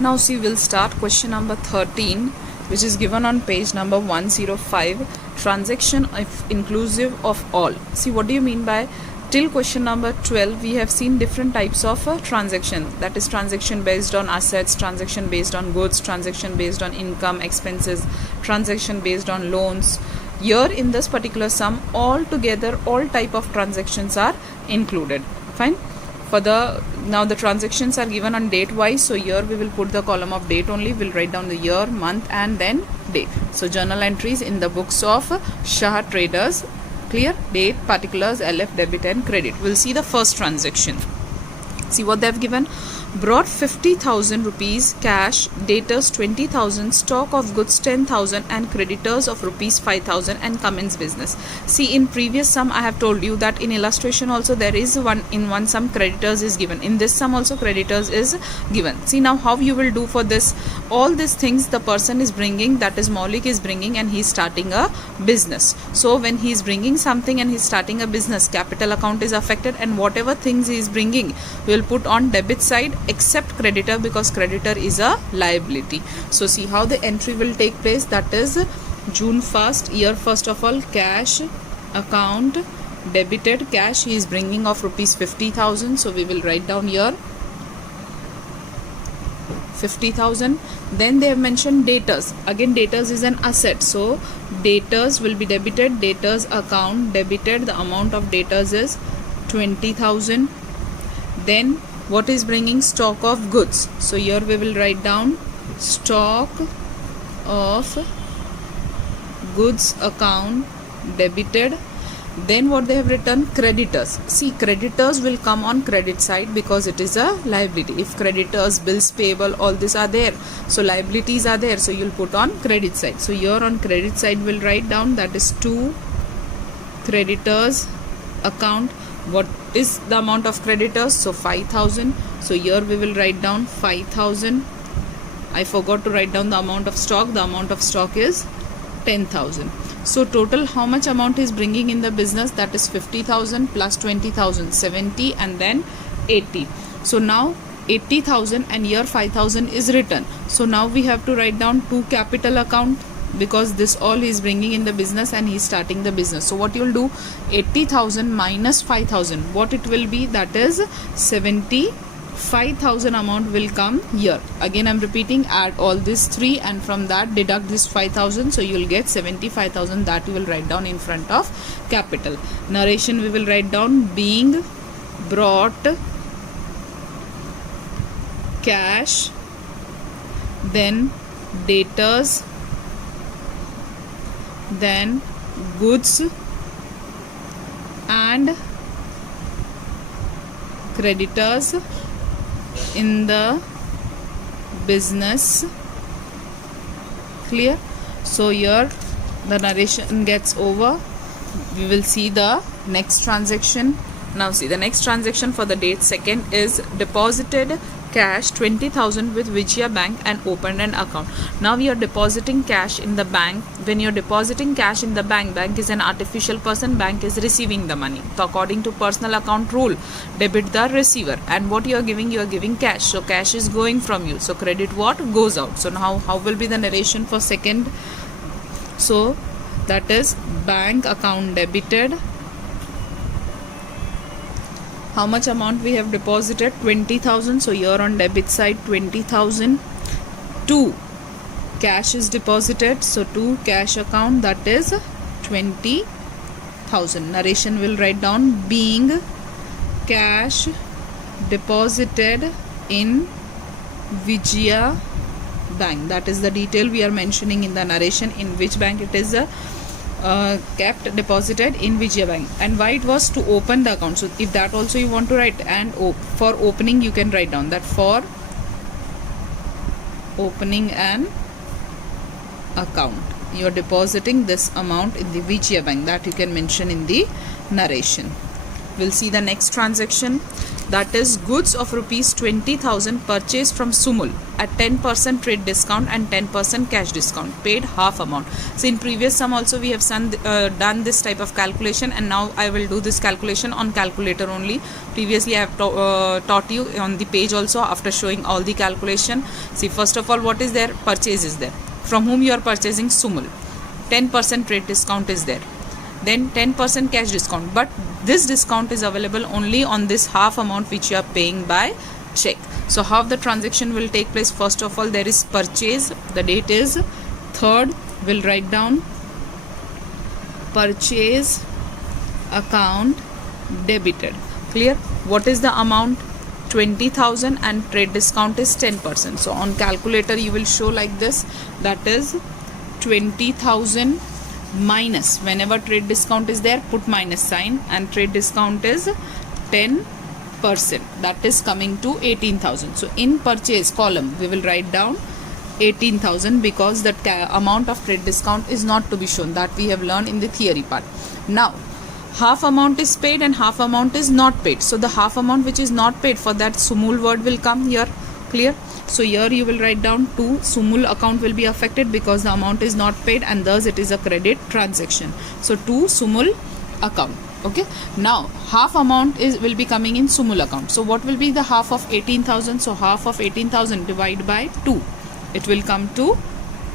Now see, we'll start question number 13, which is given on page number 105. Transaction if inclusive of all. See, what do you mean by till question number 12 we have seen different types of transaction, that is transaction based on assets, transaction based on goods, transaction based on income expenses, transaction based on loans. Here in this particular sum, all together all type of transactions are included. Fine. For the now the transactions are given on date wise, so here we will put the column of date only. We'll write down the year, month and then date. So journal entries in the books of Shah Traders. Clear? Date, particulars, LF, debit and credit. We'll see the first transaction. See what they've given. Brought 50,000 rupees cash, debtors 20,000, stock of goods 10,000 and creditors of rupees 5,000 and commence business. See, in previous sum I have told you that in illustration also there is one sum creditors is given. In this sum also creditors is given. See now how you will do for this. All these things the person is bringing, that is Maulik is bringing, and he is starting a business. So when he is bringing something and he is starting a business, capital account is affected, and whatever things he is bringing we will put on debit side except creditor, because creditor is a liability. So see how the entry will take place, that is June 1st year. First of all, cash account debited, cash he is bringing of rupees 50,000, so we will write down here 50,000. Then they have mentioned debtors. Again debtors is an asset, so debtors will be debited, debtors account debited, the amount of debtors is 20,000. Then what is bringing? Stock of goods, so here we will write down stock of goods account debited. Then what they have written? Creditors. See, creditors will come on credit side because it is a liability. If creditors, bills payable, all these are there, so liabilities are there, so you'll put on credit side. So here on credit side we'll write down, that is to creditors account. What is the amount of creditors? So 5,000. So here we will write down 5,000. I forgot to write down the amount of stock. The amount of stock is 10,000. So total how much amount is bringing in the business? That is 50,000 plus 20,000, 70, and then 80. So now 80,000 and here 5,000 is written. So now we have to write down to capital account, because this all is bringing in the business and he is starting the business. So what you will do, 80,000 minus 5,000, what it will be? That is 75,000 amount will come here. Again I am repeating, add all these three and from that deduct this 5,000, so you will get 75,000. That you will write down in front of capital. Narration we will write down, being brought cash, then debtors, then goods and creditors in the business. Clear? So here the narration gets over. We will see the next transaction. Now see, the next transaction for the date second is deposited cash 20,000 with Vijaya Bank and opened an account. Now we are depositing cash in the bank. When you are depositing cash in the bank, bank is an artificial person, bank is receiving the money. So according to personal account rule, debit the receiver, and what you are giving cash. So cash is going from you, so credit what goes out. So now how will be the narration for second? So that is bank account debited. How much amount we have deposited? 20,000. So here on debit side 20,000. 2 cash is deposited, so to cash account, that is 20,000. Narration will write down, being cash deposited in Vijaya Bank. That is the detail we are mentioning in the narration, in which bank it is kept deposited in Vijaya Bank, and why it was to open the account. So if that also you want to write, and for opening you can write down that for opening an account you are depositing this amount in the Vijaya Bank. That you can mention in the narration. We'll see the next transaction. that is goods of rupees 20,000 purchased from Sumul at 10% trade discount and 10% cash discount, paid half amount. So in previous sum also we have done this type of calculation, and now I will do this calculation on calculator only. Previously I have taught you on the page also after showing all the calculation. See, first of all, what is there? Purchase is there. From whom you are purchasing? Sumul. 10% trade discount is there. Then 10% cash discount, but this discount is available only on this half amount which you are paying by check. So how the transaction will take place? First of all, there is purchase, the date is 3rd, we'll write down purchase account debited. Clear? What is the amount? 20,000 and trade discount is 10%. So on calculator you will show like this, that is 20,000 minus, whenever trade discount is there, put minus sign, and trade discount is 10%, that is coming to 18,000. So in purchase column we will write down 18,000 because that amount of trade discount is not to be shown, that we have learned in the theory part. Now half amount is paid and half amount is not paid. So the half amount which is not paid, for that Sumul word will come here. Clear? So here you will write down to Sumul account will be affected because the amount is not paid, and thus it is a credit transaction. So to Sumul account. Okay. Now half amount will be coming in Sumul account. So what will be the half of 18,000? So half of 18,000 divided by 2. It will come to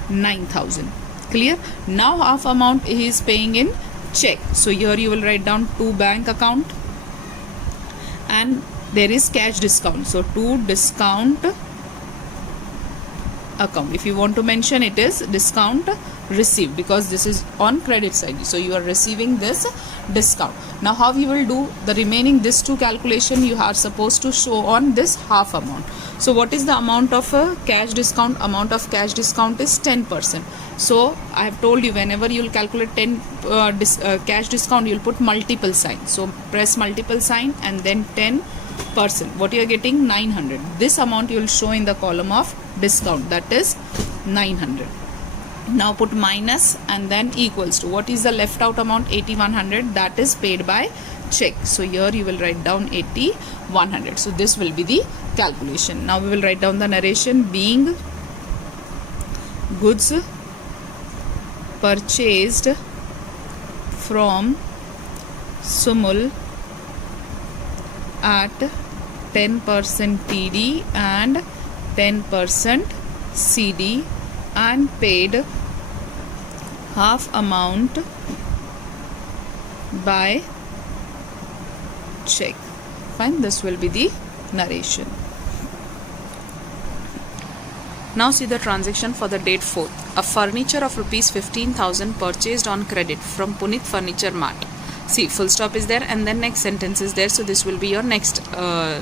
9,000. Clear? Now half amount he is paying in check. So here you will write down to bank account, and there is cash discount. So to discount account. If you want to mention, it is discount received because this is on credit side. So you are receiving this discount. Now how you will do the remaining this two calculation? You are supposed to show on this half amount. So what is the amount of cash discount? Amount of cash discount is 10%. So I have told you, whenever you will calculate 10 cash discount, you will put multiple sign. So press multiple sign and then 10%. What you are getting? 900. This amount you will show in the column of discount, that is 900. Now put minus and then equals to, what is the left out amount? 8100, that is paid by check. So here you will write down 8100. So this will be the calculation. Now we will write down the narration. Being goods purchased from Sumul at 10% TD and 10% CD and paid half amount by check. Fine, this will be the narration. Now see the transaction for the date 4th. A furniture of rupees 15,000 purchased on credit from Punit Furniture Mart. See, full stop is there and then next sentence is there. So this will be your next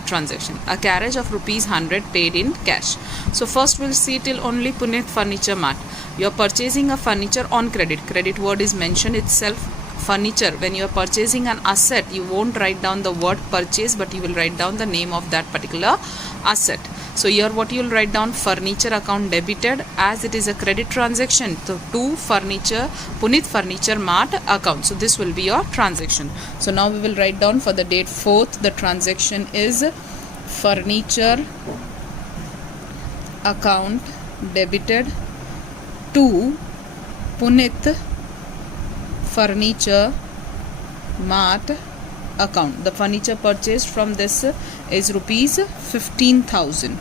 transaction. A carriage of rupees 100 paid in cash. So first we'll see till only Punit Furniture Mart. You are purchasing a furniture on credit. Credit word is mentioned itself. Furniture, when you are purchasing an asset, you won't write down the word purchase, but you will write down the name of that particular asset. So here what you will write down? Furniture account debited, as it is a credit transaction. So to furniture, Punit Furniture Mart account. So this will be your transaction. So now we will write down for the date 4th. The transaction is furniture account debited to Punit Furniture Mart account. The furniture purchased from this is rupees 15,000.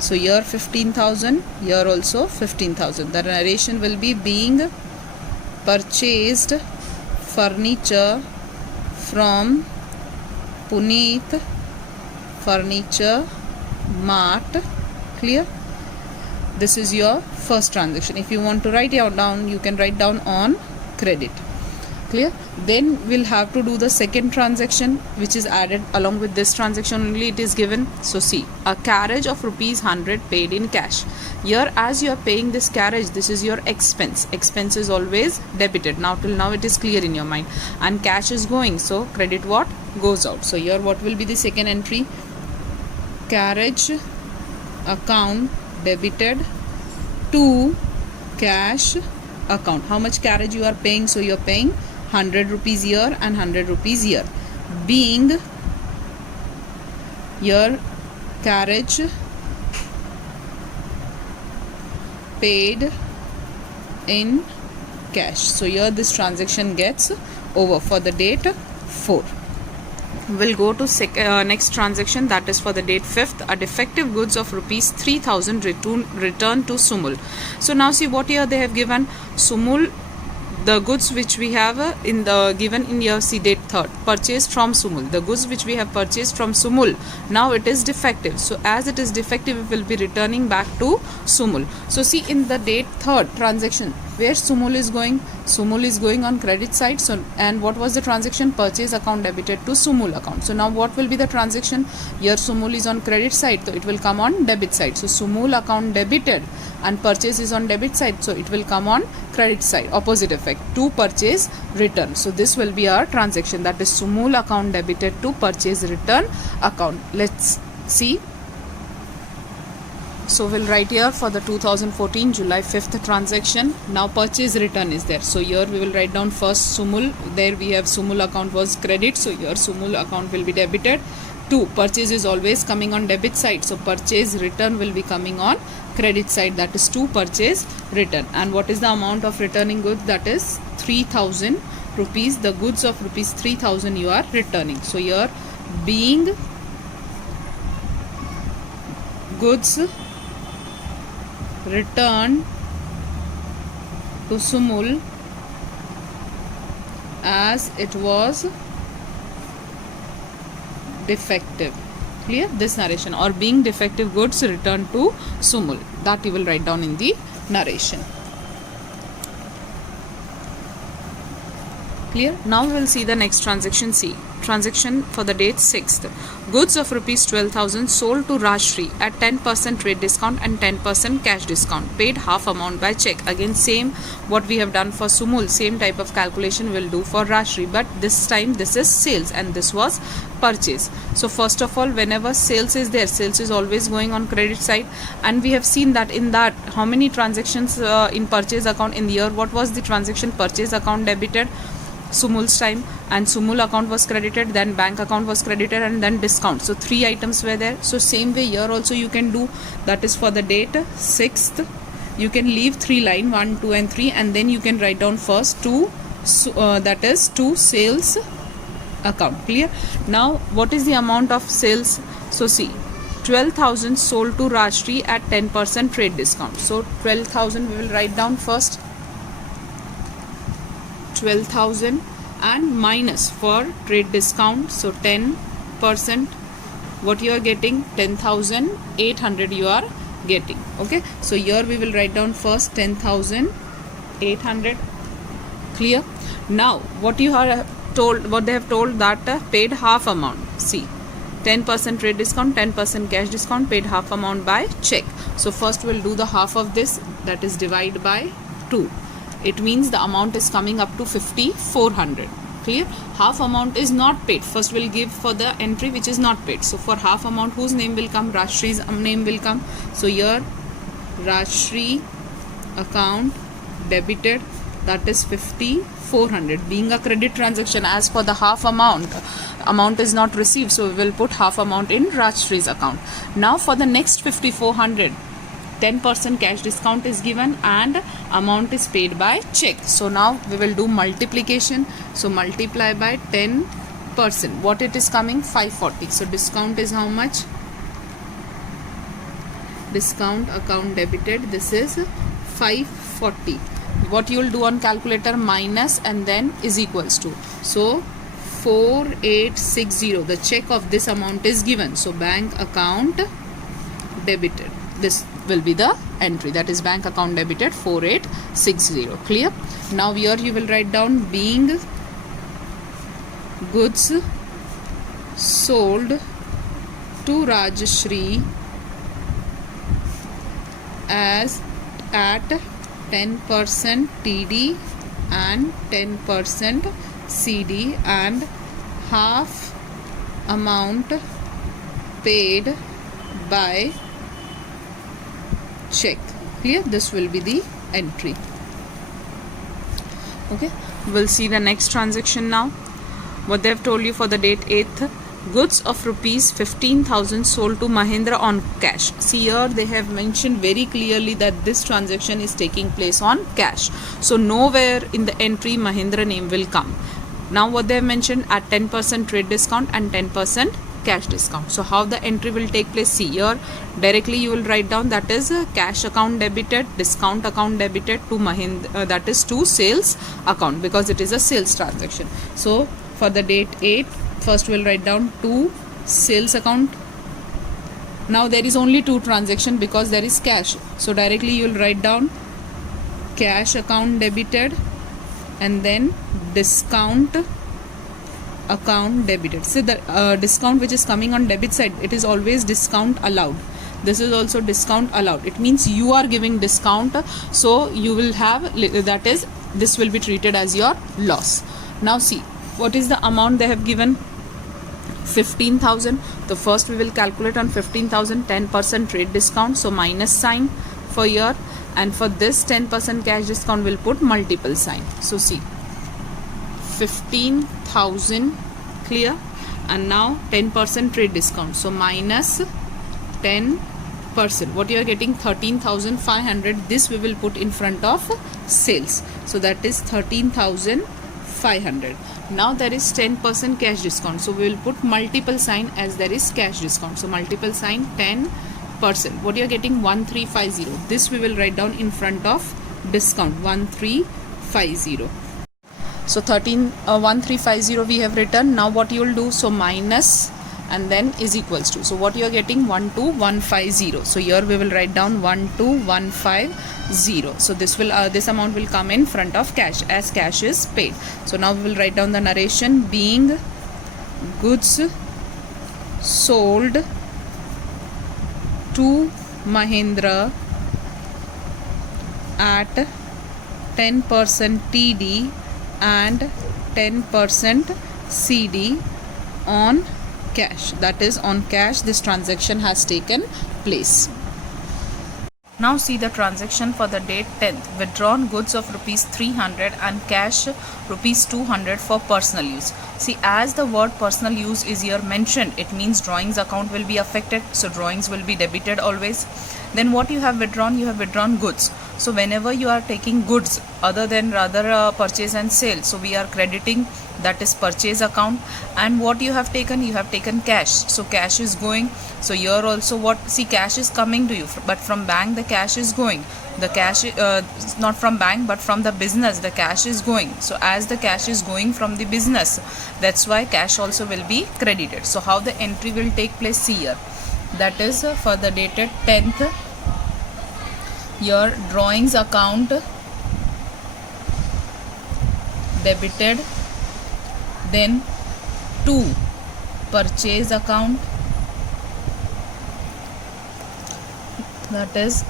So here 15,000, here also 15,000. The narration will be being purchased furniture from Punit Furniture Mart. Clear? This is your first transaction. If you want to write it down, you can write down on credit. Clear? Then we'll have to do the second transaction, which is added along with this transaction only. It is given. So see, a carriage of rupees 100 paid in cash. Here, as you are paying this carriage, this is your expense. Expense is always debited. Now till now it is clear in your mind, and cash is going, so credit what goes out. So here what will be the second entry? Carriage account debited to cash account. How much carriage you are paying? So you are paying 100 rupees here and 100 rupees here. Being Here carriage paid in cash. So here this transaction gets over for the date 4. We'll go to next transaction, that is for the date 5th. A defective goods of rupees 3000 returned to Sumul. So now see what here they have given. Sumul, the goods which we have given in here, see date 3rd, purchased from Sumul. The goods which we have purchased from Sumul, now it is defective. So as it is defective, it will be returning back to Sumul. So see in the date 3rd transaction, where Sumul is going? Sumul is going on credit side. So, and what was the transaction? Purchase account debited to Sumul account. So now what will be the transaction? Here Sumul is on credit side, so it will come on debit side. So Sumul account debited and purchase is on debit side, so it will come on credit side. Opposite effect, to purchase return. So this will be our transaction, that is Sumul account debited to purchase return account. Let's see. So we'll write here for the 2014 July 5th transaction. Now purchase return is there. So here we will write down first Sumul. There we have Sumul account was credit. So here Sumul account will be debited. 2. Purchase is always coming on debit side. So purchase return will be coming on credit side. That is 2 purchase return. And what is the amount of returning goods? That is 3000 rupees. The goods of rupees 3000 you are returning. So here being goods returned to Sumul as it was defective. Clear? This narration, or being defective goods returned to Sumul, that you will write down in the narration. Clear? Now we will see the next transaction. C. Transaction for the date 6th. Goods of rupees 12,000 sold to Rashri at 10% trade discount and 10% cash discount. Paid half amount by check. Again same what we have done for Sumul. Same type of calculation we will do for Rashri. But this time this is sales and this was purchase. So first of all, whenever sales is there, sales is always going on credit side. And we have seen that in that how many transactions in purchase account in the year. What was the transaction? Purchase account debited Sumul's time, and Sumul account was credited, then bank account was credited, and then discount. So 3 items were there. So same way here also you can do. That is for the date 6th. You can leave 3 line 1, 2 and 3, and then you can write down first 2 that is 2 sales account. Clear? Now what is the amount of sales? So see, 12,000 sold to Rashri at 10% trade discount. So 12,000 we will write down first. 12,000 and minus for trade discount, so 10%, what you are getting? 10,800 you are getting. Okay, so here we will write down first 10,800. Clear? Now what you are told, what they have told, that paid half amount. See, 10% trade discount, 10% cash discount, paid half amount by check. So first we'll do the half of this, that is divide by 2. It means the amount is coming up to 5,400. Clear? Half amount is not paid. First we'll give for the entry which is not paid. So for half amount, whose name will come? Rashri's name will come. So here Rashri account debited, that is 5,400, being a credit transaction. As for the half amount is not received, so we will put half amount in Rashri's account. Now for the next 5,400, 10% cash discount is given and amount is paid by check. So now we will do multiplication. So multiply by 10%. What it is coming? 540. So discount is how much? Discount account debited. This is 540. What you will do on calculator? Minus and then is equals to. So 4860. The check of this amount is given. So bank account debited. This will be the entry, that is bank account debited 4860. Clear? Now here you will write down being goods sold to Rajashri as at 10% TD and 10% CD and half amount paid by check. Clear? This will be the entry. Okay, we'll see the next transaction now. What they have told you for the date 8th, goods of rupees 15,000 sold to Mahindra on cash. See here they have mentioned very clearly that this transaction is taking place on cash. So nowhere in the entry Mahindra name will come. Now what they have mentioned at 10% trade discount and 10% cash discount. So how the entry will take place? See here directly you will write down that is cash account debited, discount account debited to Mahindra, that is to sales account, because it is a sales transaction. So for the date 8, first we'll write down to sales account. Now there is only two transaction because there is cash, so directly you will write down cash account debited and then discount account debited. So the discount which is coming on debit side, it is always discount allowed. This is also discount allowed. It means you are giving discount, so you will have, that is, this will be treated as your loss. Now see what is the amount they have given. 15,000. So first we will calculate on 15,000 10% trade discount, so minus sign for here, and for this 10% cash discount we'll put multiple sign. So see 15,000, clear, and now 10% trade discount, so minus 10%. What you are getting? 13,500. This we will put in front of sales, so that is 13,500. Now there is 10% cash discount, so we will put multiple sign as there is cash discount, so multiple sign 10%. What you are getting? 1350. This we will write down in front of discount, 1350. So 1350 we have written. Now what you will do? So minus and then is equals to, so what you are getting? 12150. So here we will write down 12150. So this will this amount will come in front of cash as cash is paid. So now we will write down the narration, being goods sold to Mahindra at 10% TD and 10% CD on cash, that is on cash this transaction has taken place. Now see the transaction for the date 10th. Withdrawn goods of rupees 300 and cash rupees 200 for personal use. See, as the word personal use is here mentioned, it means drawings account will be affected, so drawings will be debited always. Then what you have withdrawn? You have withdrawn goods. So whenever you are taking goods other than purchase and sale, so we are crediting, that is purchase account. And what you have taken? You have taken cash, so cash is going. So here also what, see, cash is coming to you, but from bank the cash is going. The cash not from bank but from the business the cash is going. So as the cash is going from the business, that's why cash also will be credited. So how the entry will take place here? That is for the dated 10th, your drawings account debited, then to purchase account, that is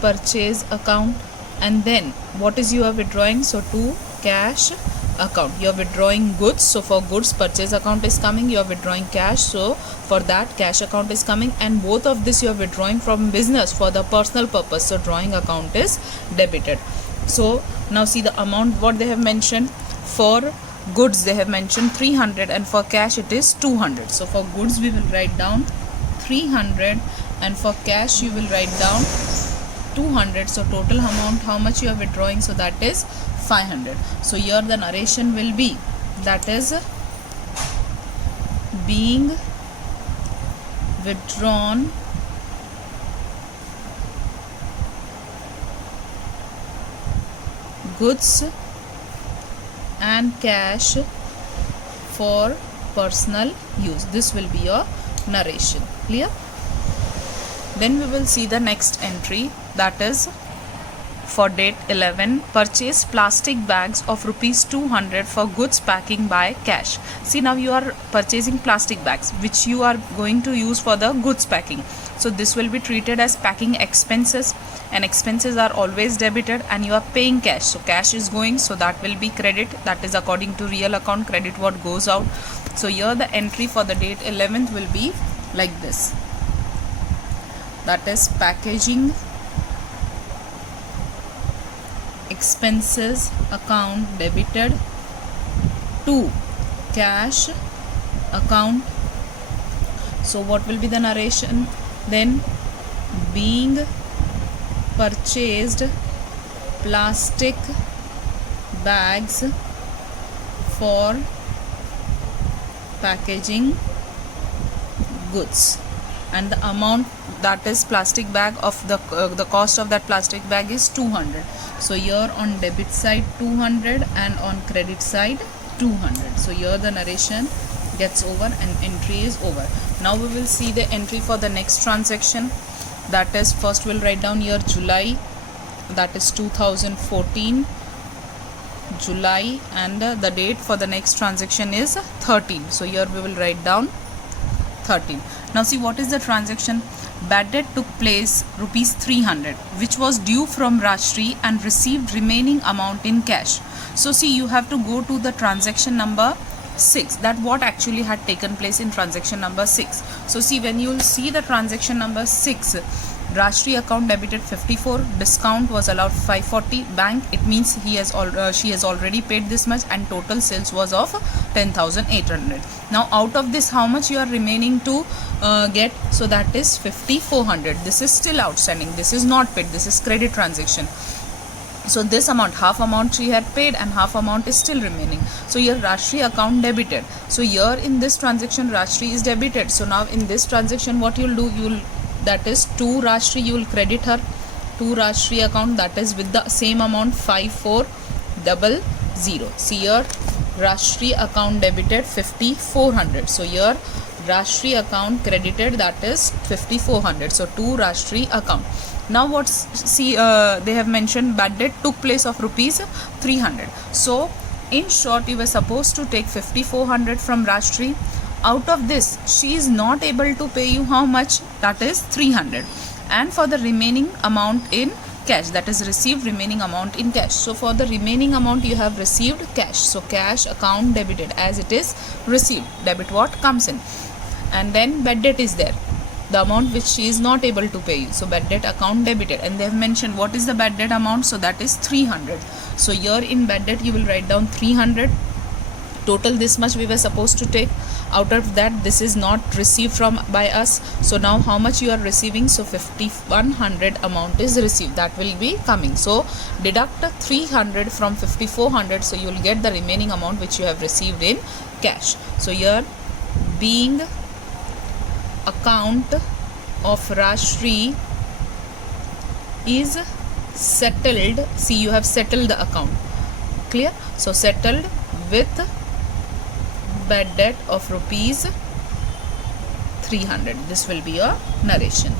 purchase account, and then what is you are withdrawing? So to cash account, you are withdrawing goods, so for goods purchase account is coming, you are withdrawing cash, so for that cash account is coming, and both of this you are withdrawing from business for the personal purpose, so drawing account is debited. So now see the amount what they have mentioned. For goods they have mentioned 300 and for cash it is 200. So for goods we will write down 300 and for cash you will write down 200. So total amount how much you are withdrawing? So that is 500. So here the narration will be, that is being withdrawn goods and cash for personal use. This will be your narration. Clear? Then we will see the next entry, that is for date 11, purchase plastic bags of rupees 200 for goods packing by cash. See, now you are purchasing plastic bags which you are going to use for the goods packing. So this will be treated as packing expenses, and expenses are always debited, and you are paying cash. So cash is going, so that will be credit, that is according to real account, credit what goes out. So here the entry for the date 11th will be like this, that is packaging expenses account debited to cash account So what will be the narration? Then being purchased plastic bags for packaging goods, and the amount, that is plastic bag of the cost of that plastic bag is 200. So here on debit side 200 and on credit side 200. So here the narration gets over and entry is over. Now we will see the entry for the next transaction. That is, first we'll write down here July, that is 2014 July, and the date for the next transaction is 13. So here we will write down 13. Now see what is the transaction. Bad debt took place rupees 300 which was due from Rashtree and received remaining amount in cash. So see, you have to go to the transaction number 6, that what actually had taken place in transaction number 6. So see, when you will see the transaction number 6, Rashtree account debited 54, discount was allowed 540, bank, it means she has already paid this much, and total sales was of 10,800. Now out of this, how much you are remaining to get? So that is 5,400. This is still outstanding, this is not paid, this is credit transaction. So this amount, half amount she had paid and half amount is still remaining. So here Rashtree account debited. So here in this transaction Rashtree is debited. So now in this transaction what you will do, you will, that is to Rashtree you will credit her to Rashtree account, that is with the same amount 5400. See here Rashtree account debited 5,400. So here Rashtree account credited, that is 5,400. So to Rashtree account. Now what's, see, they have mentioned bad debt took place of rupees 300. So in short, you were supposed to take 5,400 from Rashtree. Out of this, she is not able to pay you how much? That is 300. And for the remaining amount in cash, that is received remaining amount in cash. So for the remaining amount you have received cash. So cash account debited, as it is received. Debit what comes in. And then bad debt is there, the amount which she is not able to pay you. So bad debt account debited, and they have mentioned what is the bad debt amount. So that is 300. So here in bad debt you will write down 300. Total this much we were supposed to take. Out of that, this is not received from by us. So now how much you are receiving? So 5,100 amount is received, that will be coming. So deduct 300 from 5,400. So you will get the remaining amount which you have received in cash. So here being account of Rashtree is settled. See, you have settled the account. Clear? So settled with bad debt of rupees 300. This will be your narration.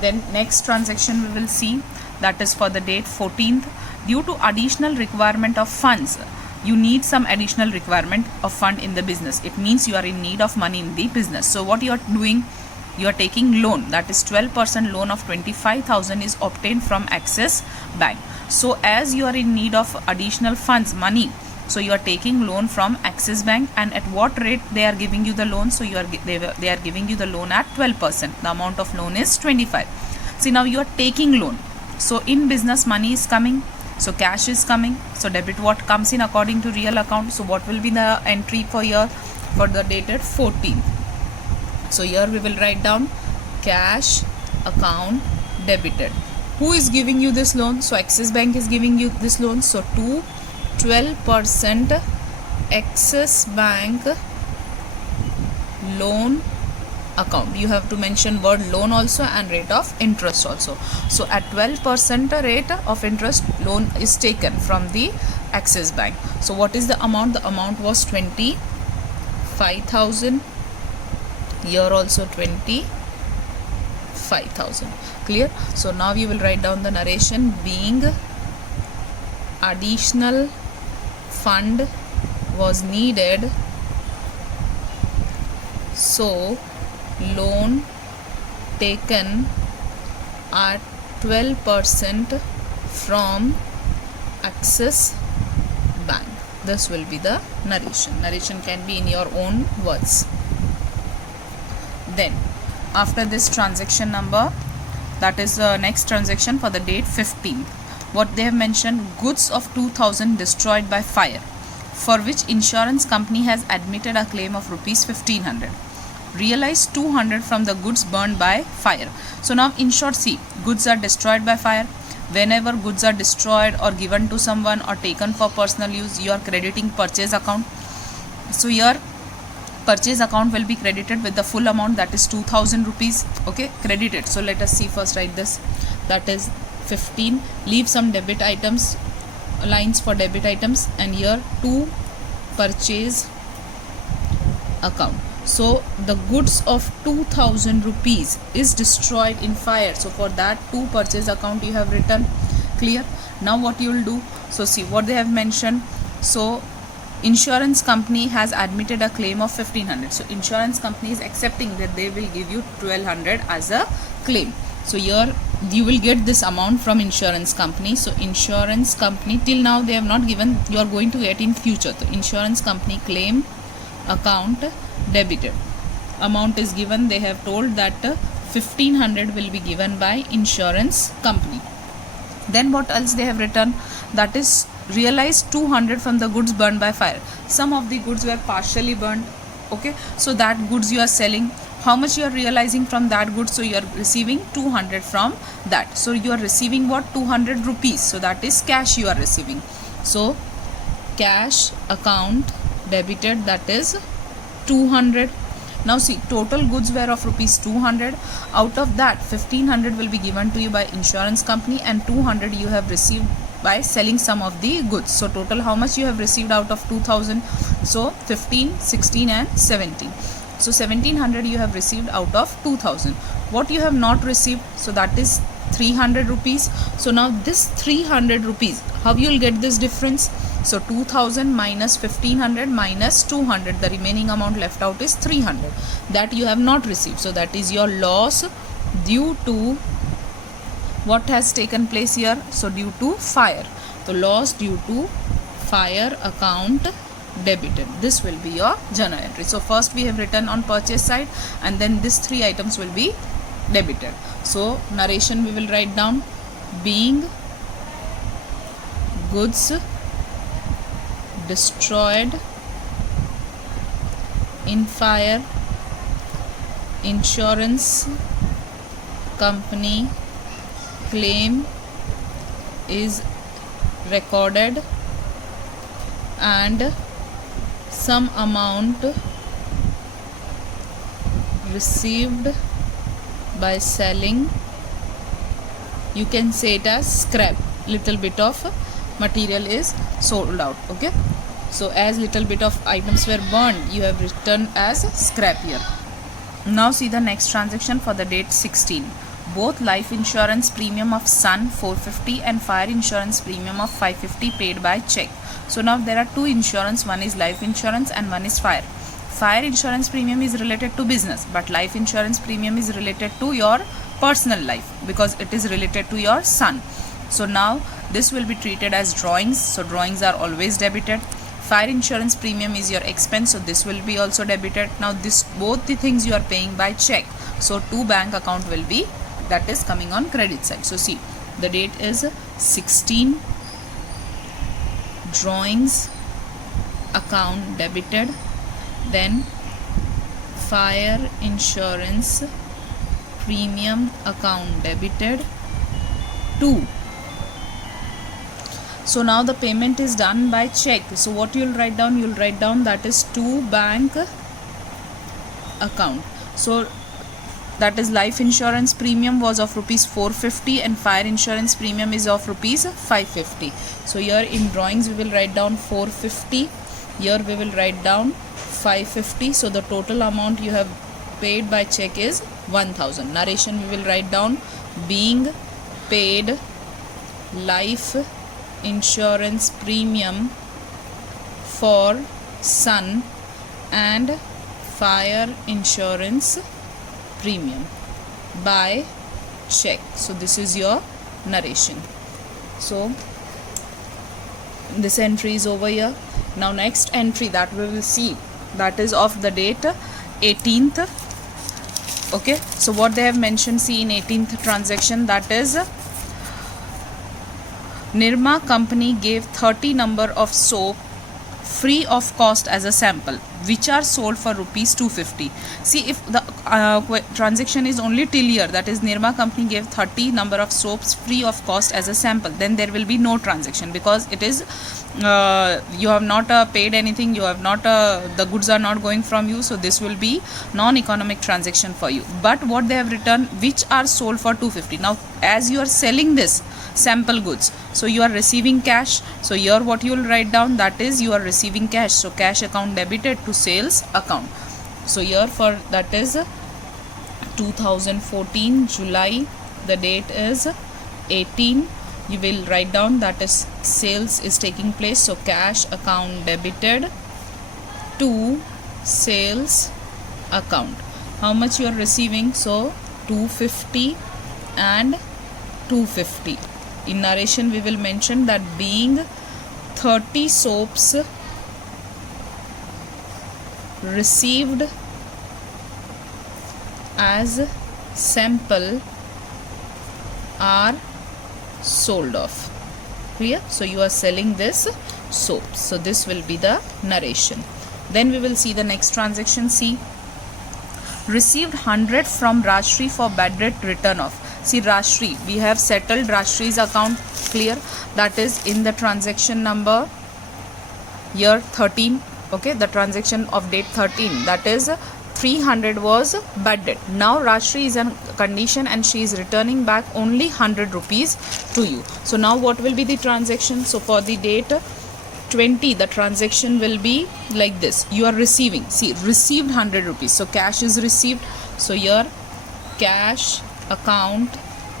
Then next transaction we will see, that is for the date 14th. Due to additional requirement of funds, you need some additional requirement of fund in the business. It means you are in need of money in the business. So what you are doing, you are taking loan, that is 12% loan of 25,000 is obtained from Axis Bank. So as you are in need of additional funds, money, so you are taking loan from Axis Bank, and at what rate they are giving you the loan? So they are giving you the loan at 12%. The amount of loan is 25. See, now you are taking loan. So in business money is coming. So cash is coming. So debit what comes in according to real account. So what will be the entry for here for the dated 14th? So here we will write down cash account debited. Who is giving you this loan? So Axis Bank is giving you this loan. So to 12% Axis Bank loan account. You have to mention word loan also and rate of interest also. So at 12% rate of interest, loan is taken from the Axis Bank. So what is the amount? The amount was 25,000. Here also 25,000. Clear? So now you will write down the narration. Being additional fund was needed, so loan taken at 12% from Axis Bank. This will be the narration. Narration can be in your own words. Then after this transaction number, that is the next transaction for the date 15th. What they have mentioned, goods of 2,000 destroyed by fire. for which insurance company has admitted a claim of rupees 1500. Realize 200 from the goods burned by fire. So now in short, see, goods are destroyed by fire. Whenever goods are destroyed or given to someone or taken for personal use, you are crediting purchase account. So your purchase account will be credited with the full amount, that is 2000 rupees. Okay, credited. So let us see first, write this, that is 15. Leave some debit items, lines for debit items, and here to purchase account. So the goods of 2000 rupees is destroyed in fire. So for that, to purchase account you have written. Clear? Now what you will do? So see what they have mentioned. So insurance company has admitted a claim of 1500. So insurance company is accepting that they will give you 1200 as a claim. So here you will get this amount from insurance company. So insurance company, till now they have not given, you are going to get in future. So insurance company claim account debited. Amount is given. They have told that 1500 will be given by insurance company. Then what else they have written? That is realize 200 from the goods burned by fire. Some of the goods were partially burned. Okay, so that goods you are selling, how much you are realizing from that goods? So you are receiving 200 from that. So you are receiving what? 200 rupees. So that is cash you are receiving. So cash account debited, that is 200. Now see, total goods were of rupees 200. Out of that, 1500 will be given to you by insurance company and 200 you have received by selling some of the goods. So total how much you have received out of 2000? So 15, 16 and 17. So 1700 you have received out of 2000. What you have not received? So that is 300 rupees. So now this 300 rupees, how you will get this difference? So 2000 minus 1500 minus 200, the remaining amount left out is 300 that you have not received. So that is your loss due to what has taken place here? So due to fire. So loss due to fire account debited. This will be your journal entry. So first we have written on purchase side, and then these three items will be debited. So narration we will write down: being goods destroyed in fire, insurance company claim is recorded and some amount received by selling, you can say it as scrap, little bit of material is sold out. Okay, so as little bit of items were burned, you have written as scrap here. Now see the next transaction for the date 16. Both life insurance premium of Sun 450 and fire insurance premium of 550 paid by check. So now there are two insurance, one is life insurance and one is fire. Fire insurance premium is related to business, but life insurance premium is related to your personal life because it is related to your son. So now this will be treated as drawings. So drawings are always debited. Fire insurance premium is your expense, so this will be also debited. Now this both the things you are paying by check, so to bank account will be, that is coming on credit side. So see, the date is 16, drawings account debited, then fire insurance premium account debited 2. So now the payment is done by check. So what you will write down? You will write down that is to bank account. So that is life insurance premium was of rupees 450 and fire insurance premium is of rupees 550. So here in drawings we will write down 450. Here we will write down 550. So the total amount you have paid by check is 1000. Narration we will write down: being paid life insurance premium for Sun and fire insurance premium by check. So this is your narration. So this entry is over here. Now next entry that we will see, that is of the date 18th. Okay, so what they have mentioned, see in 18th transaction, that is Nirma company gave 30 number of soap free of cost as a sample, which are sold for rupees 250. See, if the transaction is only till year, that is Nirma company gave 30 number of soaps free of cost as a sample, then there will be no transaction, because it is you have not paid anything, you have not the goods are not going from you, so this will be non-economic transaction for you. But what they have written, which are sold for 250. Now as you are selling this sample goods, so you are receiving cash. So here what you will write down, that is you are receiving cash, so cash account debited to sales account. So here for that is 2014 July, the date is 18, you will write down that is sales is taking place, so cash account debited to sales account. How much you are receiving? So 250 and 250. In narration we will mention that being 30 soaps received as sample are sold off. Clear? So you are selling this soap. So this will be the narration. Then we will see the next transaction. See, received 100 from Rajshri for bad debt return off. See, Rajshri, we have settled Rajshri's account. Clear? That is in the transaction number year 13. Okay, the transaction of date 13, that is 300 was bad debt. Now Rajshri is in condition and she is returning back only 100 rupees to you. So now what will be the transaction? So for the date 20, the transaction will be like this. You are receiving, see, received 100 rupees. So cash is received. So your cash account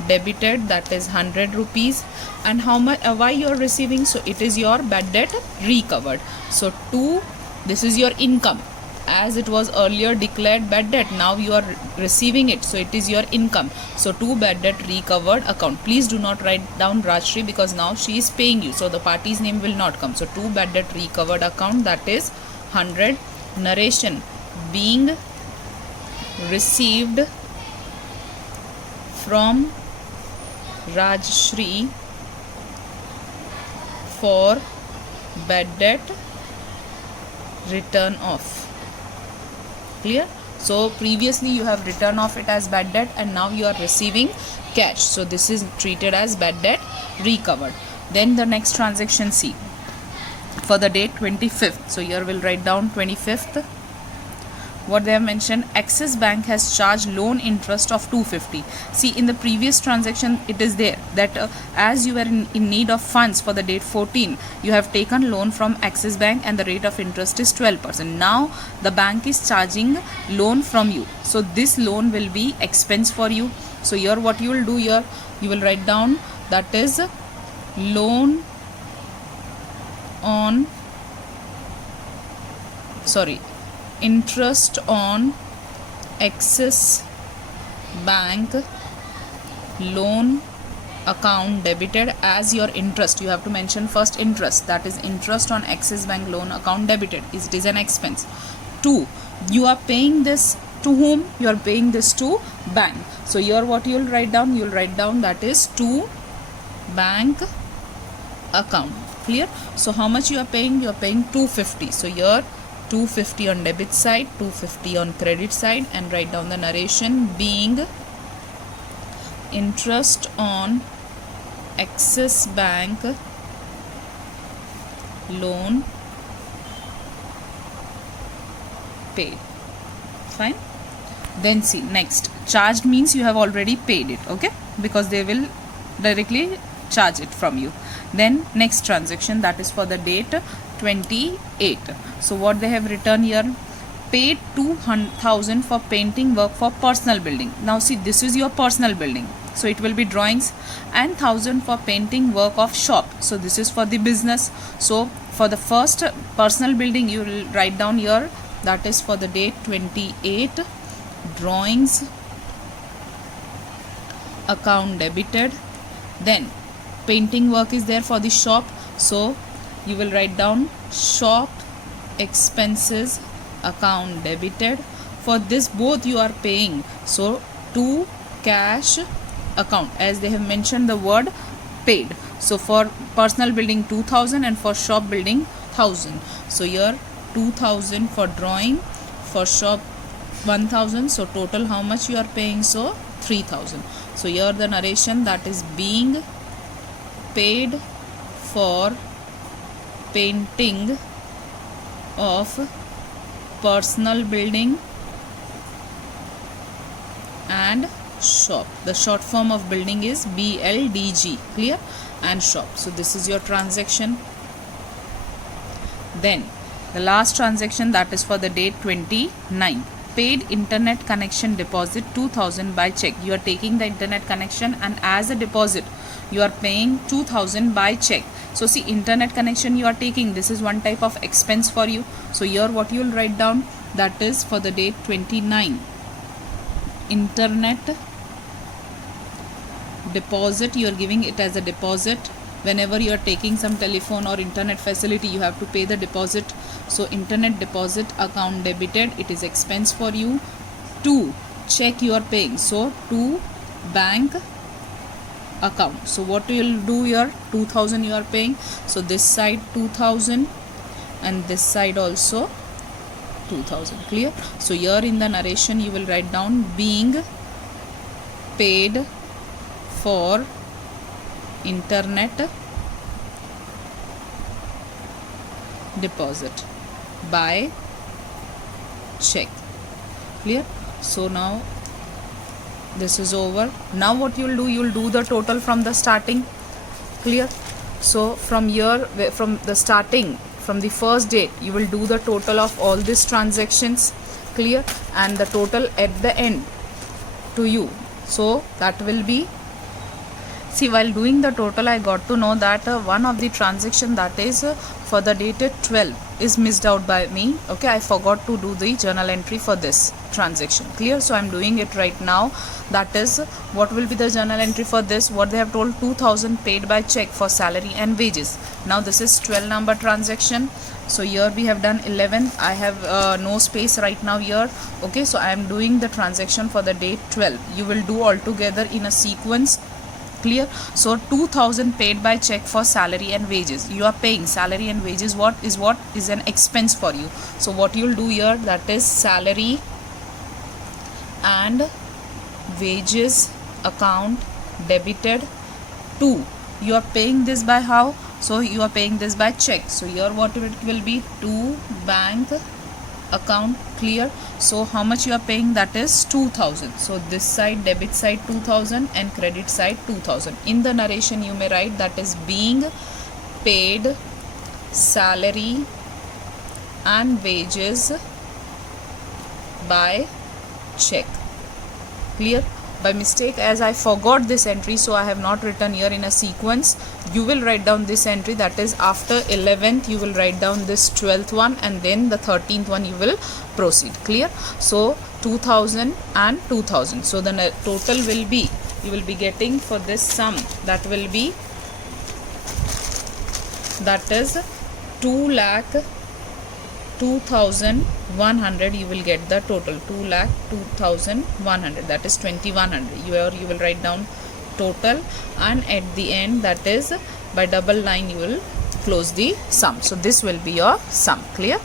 debited, that is 100 rupees. And how much, why you are receiving? So it is your bad debt recovered. So 2, this is your income. As it was earlier declared bad debt, now you are receiving it, so it is your income. So 2 bad debt recovered account. Please do not write down Rajshri, because now she is paying you, so the party's name will not come. So 2 bad debt recovered account, that is 100. Narration, being received from Rajshri for bad debt return off. Clear? So previously you have written off it as bad debt and now you are receiving cash. So this is treated as bad debt recovered. Then the next transaction, see, for the date 25th. So here we'll write down 25th. What they have mentioned, Axis Bank has charged loan interest of 250. See, in the previous transaction it is there that as you were in need of funds for the date 14, you have taken loan from Axis Bank and the rate of interest is 12%. Now the bank is charging loan from you, so this loan will be expense for you. So here what you will do, here you will write down that is loan on, interest on Axis Bank loan account debited as your interest. You have to mention first interest, that is interest on Axis Bank loan account debited. It is an expense. 2, you are paying this to whom? You are paying this to bank. So here what you will write down? You will write down that is to bank account. Clear? So how much you are paying? You are paying 250. So here 250 on debit side, 250 on credit side, and write down the narration, being interest on Axis Bank loan paid. Fine. Then see, next, charged means you have already paid it, okay, because they will directly charge it from you. Then next transaction, that is for the date 28. So what they have written here, paid 2,000 for painting work for personal building. Now see, this is your personal building, so it will be drawings, and 1,000 for painting work of shop. So this is for the business. So for the first personal building, you will write down here, that is for the date 28, drawings account debited. Then painting work is there for the shop, so you will write down shop expenses account debited. For this both you are paying, so to cash account, as they have mentioned the word paid. So for personal building 2,000 and for shop building 1000. So here 2000 for drawing, for shop 1000. So total how much you are paying? So 3000. So here the narration that is being paid for painting of personal building and shop. The short form of building is BLDG, clear, and shop. So this is your transaction. Then the last transaction, that is for the date 29. Paid internet connection deposit 2000 by check. You are taking the internet connection and as a deposit you are paying 2000 by check. So see, internet connection you are taking, this is one type of expense for you. So here what you will write down, that is for the date 29. Internet deposit, you are giving it as a deposit. Whenever you are taking some telephone or internet facility, you have to pay the deposit. So internet deposit account debited, it is expense for you. To check you are paying, so to bank account. So what you will do here, 2000 you are paying, so this side 2000 and this side also 2000, clear. So here in the narration you will write down being paid for internet deposit by check, clear. So now this is over. Now what you will do, you will do the total from the starting, clear. So from here, from the starting, from the first date, you will do the total of all these transactions, clear, and the total at the end to you. So that will be, see, while doing the total I got to know that one of the transaction, that is for the dated 12, is missed out by me. Okay, I forgot to do the journal entry for this transaction, clear. So I am doing it right now. That is, what will be the journal entry for this? What they have told, 2000 paid by check for salary and wages. Now this is 12 number transaction. So here we have done 11th. I have no space right now here. Okay, so I am doing the transaction for the date 12. You will do all together in a sequence, clear. So 2000 paid by check for salary and wages. You are paying salary and wages. What is an expense for you? So what you will do here, that is salary and wages account debited to, you are paying this by how? So you are paying this by check. So here what it will be, to bank account, clear. So how much you are paying, that is 2000. So this side debit side 2000 and credit side 2000. In the narration you may write, that is being paid salary and wages by check, clear. By mistake, as I forgot this entry, so I have not written here in a sequence. You will write down this entry, that is after 11th you will write down this 12th one, and then the 13th one you will proceed, clear. So 2000 and 2000. So the total will be, you will be getting for this sum, that will be, that is 2,02,100. You will get the total 2,02,100, that is 2100. You will write down total, and at the end, that is by double line you will close the sum. So this will be your sum, clear.